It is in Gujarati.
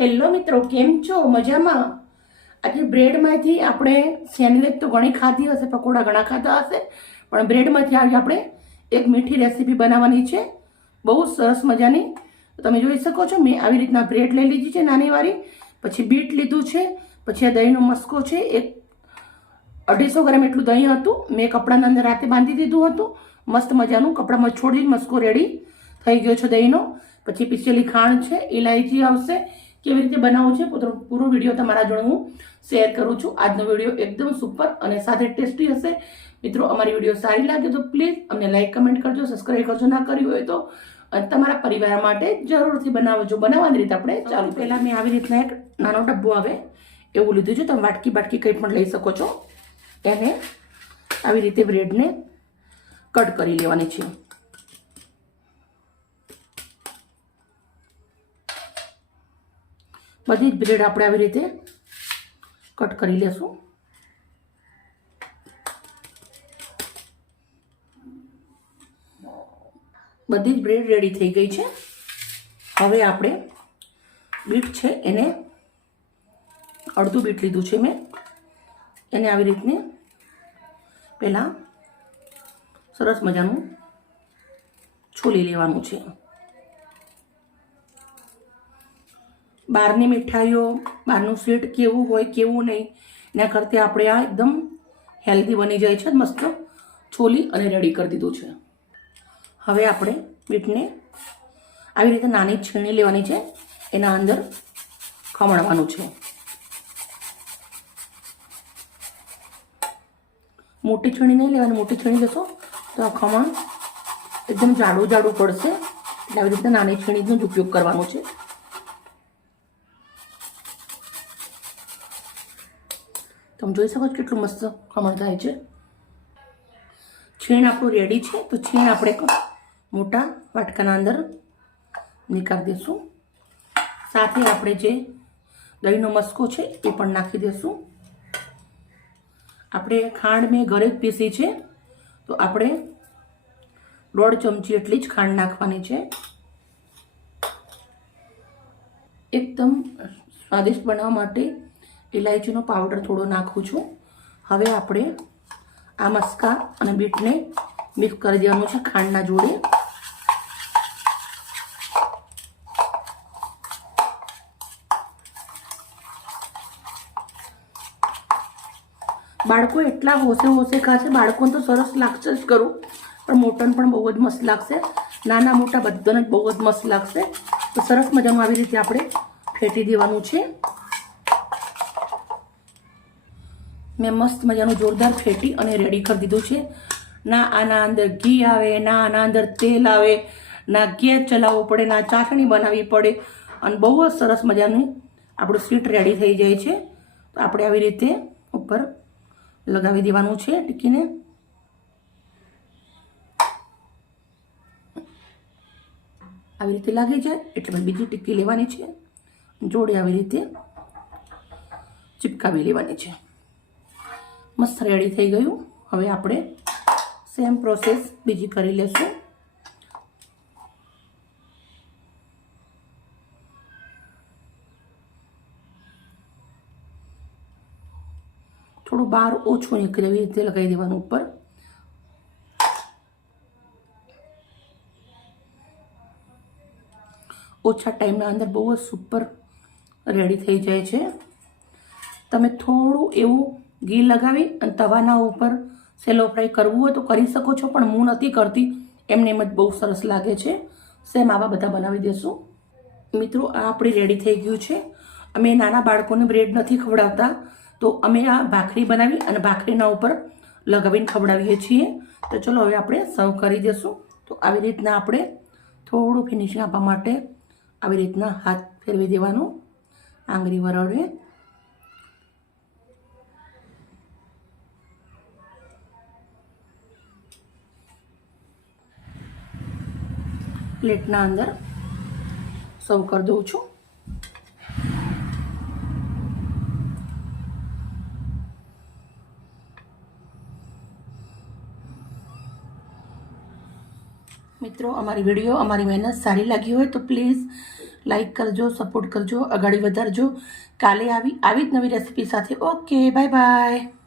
હેલો મિત્રો, કેમ છો? મજામાં? આજે બ્રેડમાંથી આપણે સેન્ડવિચ તો ઘણી ખાધી હશે, પકોડા ઘણા ખાધા હશે, પણ બ્રેડમાંથી આજે આપણે એક મીઠી રેસીપી બનાવવાની છે, બહુ સરસ મજાની. તમે જોઈ શકો છો, મેં આવી રીતના બ્રેડ લઈ લીધી છે નાની વાળી, પછી બીટ લીધું છે, પછી આ દહીંનો મસ્કો છે, એક 250 ગ્રામ એટલું દહીં હતું. મેં કપડાના અંદર રાતે બાંધી દીધું હતું, મસ્ત મજાનું કપડામાં છોડી મસ્કો રેડી થઈ ગયો છે દહીંનો. પછી પીસેલી ખાંડ છે, ઇલાયચી આવશે. કેવી રીતે બનાવવું છે પૂરો વિડીયો તમારા જોડે હું શેર કરું છું. આજનો વિડીયો એકદમ સુપર અને સાથે ટેસ્ટી હશે. મિત્રો, અમારી વિડીયો સારી લાગે તો પ્લીઝ અમને લાઈક કમેન્ટ કરજો, સબસ્ક્રાઈબ કરજો, ના કર્યું હોય તો તમારા પરિવાર માટે જરૂરથી બનાવજો. બનાવવાની રીતે આપણે ચાલુ. પહેલાં મેં આવી રીતના એક નાનો ડબ્બો આવે એવું લીધું છે. તમે વાટકી બાટકી કંઈ પણ લઈ શકો છો. એને આવી રીતે બ્રેડને કટ કરી લેવાની છે. બધી જ બ્રેડ આપણે આવી રીતે કટ કરી લેશું. બધી જ બ્રેડ રેડી થઈ ગઈ છે. હવે આપણે બીટ છે એને અડધું બીટ લીધું છે મેં. એને આવી રીતને પહેલાં સરસ મજાનું છોલી લેવાનું છે. બહારની મીઠાઈઓ, બહારનું સ્વીટ કેવું હોય કેવું નહીં, એના કરતાં આપણે આ એકદમ હેલ્ધી બની જાય છે. મસ્ત છોલી અને રેડી કરી દીધું છે. હવે આપણે બીટને આવી રીતે નાની છીણી લેવાની છે, એના અંદર ખમણવાનું છે. મોટી છીણી નહીં લેવાની, મોટી છીણી લેશો તો આ ખમણ એકદમ જાડું જાડું પડશે. એટલે આવી રીતે નાની છીણીનો જ ઉપયોગ કરવાનો છે. તમે જોઈ શકો છો કેટલું મસ્ત ખમણ થાય છે. છીણ આપણું રેડી છે. તો છીણ આપણે મોટા વાટકાના અંદર નીકાળી દઈશું. સાથે આપણે જે દહીંનો મસ્કો છે એ પણ નાખી દઈશું. આપણે ખાંડ મેં ઘરે જ પીસી છે, તો આપણે 1.5 ચમચી એટલી જ ખાંડ નાખવાની છે. એકદમ સ્વાદિષ્ટ બનાવવા માટે ઇલાયચીનો પાવડર થોડો નાખું છું. હવે આપણે આ મસ્કા અને બીટને મિક્સ કરી દેવાનું છે ખાંડના જોડે. બાળકો એટલા હોશે ખાશે. બાળકોને તો સરસ લાગશે જ કરું, પણ મોટાને પણ બહુ જ મસ્ત લાગશે. નાના મોટા બધાને જ બહુ જ મસ્ત લાગશે. તો સરસ મજાનું આવી રીતે આપણે ફેટી દેવાનું છે. મેં મસ્ત મજાનું જોરદાર ફેટી અને રેડી કરી દીધું છે. ના આના અંદર ઘી આવે, ના આના અંદર તેલ આવે, ના ગેસ ચલાવવો પડે, ના ચાસણી બનાવવી પડે, અને બહુ જ સરસ મજાનું આપણું સ્વીટ રેડી થઈ જાય છે. તો આપણે આવી રીતે ઉપર લગાવી દેવાનું છે ટીકીને. આવી રીતે લાગી જાય એટલે બીજી ટીકી લેવાની છે, જોડે આવી રીતે ચિપકાવી લેવાની છે. મસ્ત રેડી થઈ ગયું. હવે આપણે સેમ પ્રોસેસ બીજી કરી લેશું. થોડું બહાર ઓછું નીકળે એવી રીતે લગાવી દેવાનું ઉપર. ઓછા ટાઈમના અંદર બહુ જ સુપર રેડી થઈ જાય છે. તમે થોડું એવું ઘી લગાવી અને તવાના ઉપર સેલો ફ્રાય કરવું હોય તો કરી શકો છો, પણ હું નથી કરતી. એમને એમ જ બહુ સરસ લાગે છે. સેમ આવા બધા બનાવી દેશું. મિત્રો, આ આપણી રેડી થઈ ગયું છે. અમે નાના બાળકોને બ્રેડ નથી ખવડાવતા, તો અમે આ ભાખરી બનાવી અને ભાખરીના ઉપર લગાવીને ખવડાવીએ છીએ. તો ચલો હવે આપણે સર્વ કરી દઈશું. તો આવી રીતના આપણે થોડું ફિનિશિંગ આપવા માટે આવી રીતના હાથ ફેરવી દેવાનું આંગળી વરળે. પ્લેટના અંદર સર્વ કરી દઉં છું. મિત્રો, અમારી વિડીયો, અમારી મહેનત સારી લાગી હોય તો પ્લીઝ લાઈક કરજો, સપોર્ટ કરજો, આગળ વધારજો. કાલે આવી જ નવી રેસીપી સાથે. Okay, bye bye.